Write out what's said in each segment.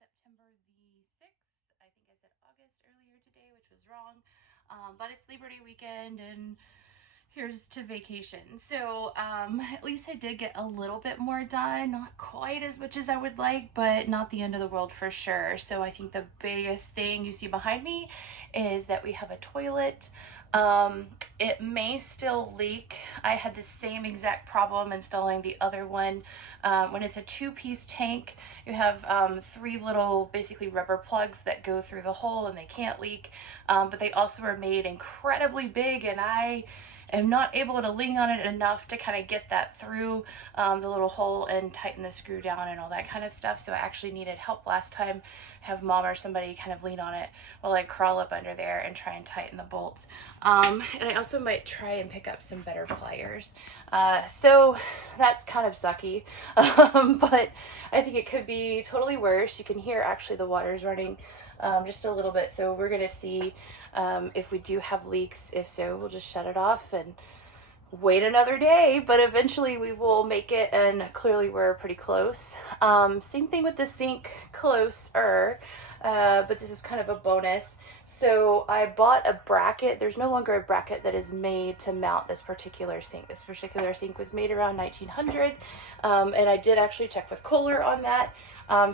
September the 6th. I think I said August earlier today, which was wrong. But it's Labor Day weekend and here's to vacation. So at least I did get a little bit more done. Not quite as much as I would like, but not the end of the world for sure. So I think the biggest thing you see behind me is that we have a toilet. Um, it may still leak. I had the same exact problem installing the other one. When it's a two-piece tank, you have three little basically rubber plugs that go through the hole and they can't leak. But they also are made incredibly big, and I am not able to lean on it enough to kind of get that through the little hole and tighten the screw down and all that kind of stuff. So I actually needed help last time. Have mom or somebody kind of lean on it while I crawl up under there and try and tighten the bolts. And I also might try and pick up some better pliers. So that's kind of sucky, but I think it could be totally worse. You can hear actually the water's running just a little bit. So we're going to see if we do have leaks. If so, we'll just shut it off and wait another day, but eventually we will make it, and clearly we're pretty close. Same thing with the sink, closer, but this is kind of a bonus. So I bought a bracket. There's no longer a bracket that is made to mount this particular sink. This particular sink was made around 1900, and I did actually check with Kohler on that.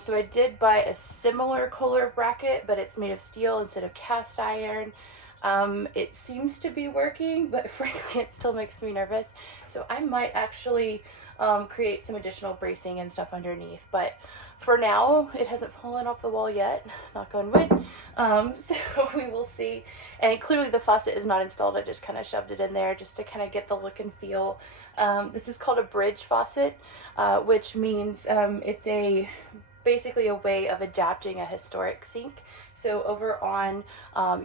So I did buy a similar Kohler bracket, but it's made of steel instead of cast iron. It seems to be working, but frankly, it still makes me nervous. So I might actually create some additional bracing and stuff underneath. But for now, it hasn't fallen off the wall yet, knock on wood. So we will see. And clearly the faucet is not installed. I just kind of shoved it in there just to kind of get the look and feel. This is called a bridge faucet, which means it's basically a way of adapting a historic sink. So over on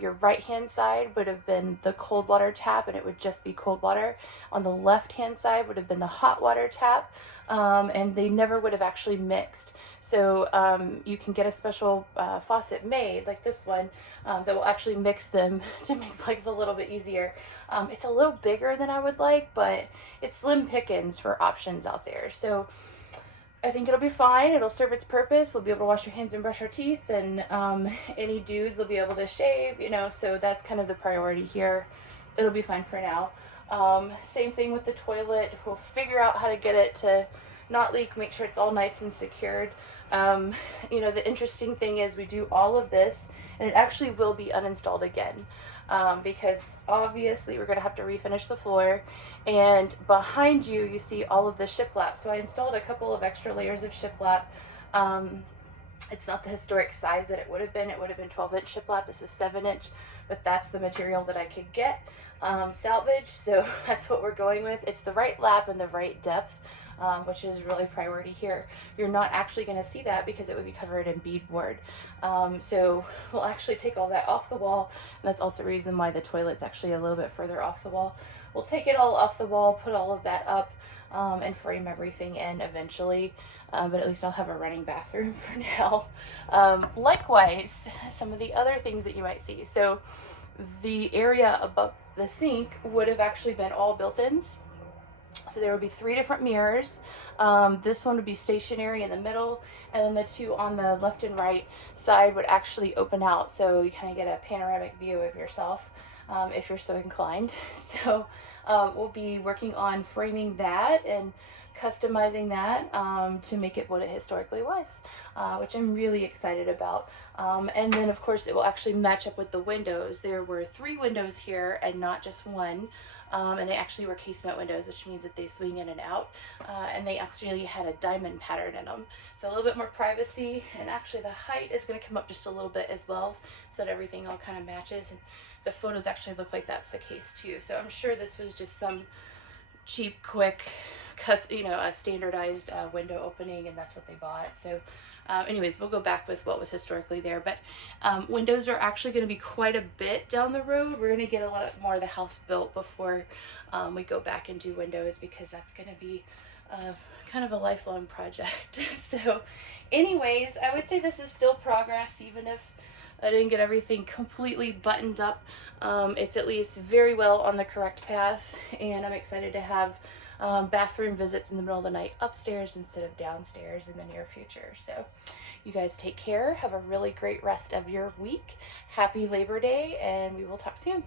your right hand side would have been the cold water tap, and it would just be cold water. On the left hand side would have been the hot water tap, and they never would have actually mixed. So you can get a special faucet made like this one that will actually mix them to make life a little bit easier. It's a little bigger than I would like, but it's slim pickings for options out there. So I think it'll be fine. It'll serve its purpose. We'll be able to wash our hands and brush our teeth, and any dudes will be able to shave, so that's kind of the priority here. It'll be fine for now. Same thing with the toilet. We'll figure out how to get it to not leak, make sure it's all nice and secured. The interesting thing is we do all of this, and it actually will be uninstalled again. Because obviously we're going to have to refinish the floor, and behind you you see all of the shiplap. So I installed a couple of extra layers of shiplap. It's not the historic size that it would have been. It would have been 12-inch shiplap. This is 7-inch, but that's the material that I could get salvage, so that's what we're going with. It's the right lap and the right depth, which is really priority here. You're not actually going to see that because it would be covered in beadboard. So we'll actually take all that off the wall, and that's also the reason why the toilet's actually a little bit further off the wall. We'll take it all off the wall, put all of that up, and frame everything in eventually, but at least I'll have a running bathroom for now. Likewise, some of the other things that you might see. So the area above the sink would have actually been all built-ins. So there would be 3 different mirrors. This one would be stationary in the middle, and then the 2 on the left and right side would actually open out, so you kind of get a panoramic view of yourself if you're so inclined. So we'll be working on framing that and customizing that to make it what it historically was, which I'm really excited about. And then of course it will actually match up with the windows. There were 3 windows here and not just one, and they actually were casement windows, which means that they swing in and out, and they actually had a diamond pattern in them, so a little bit more privacy. And actually the height is going to come up just a little bit as well, so that everything all kind of matches, and the photos actually look like that's the case too. So I'm sure this was just some cheap, quick, a standardized window opening, and that's what they bought. So anyways, we'll go back with what was historically there, but windows are actually going to be quite a bit down the road. We're going to get a lot more of the house built before we go back and do windows, because that's going to be kind of a lifelong project. So anyways, I would say this is still progress, even if I didn't get everything completely buttoned up. It's at least very well on the correct path, and I'm excited to have bathroom visits in the middle of the night upstairs instead of downstairs in the near future. So you guys take care. Have a really great rest of your week. Happy Labor Day, and we will talk soon.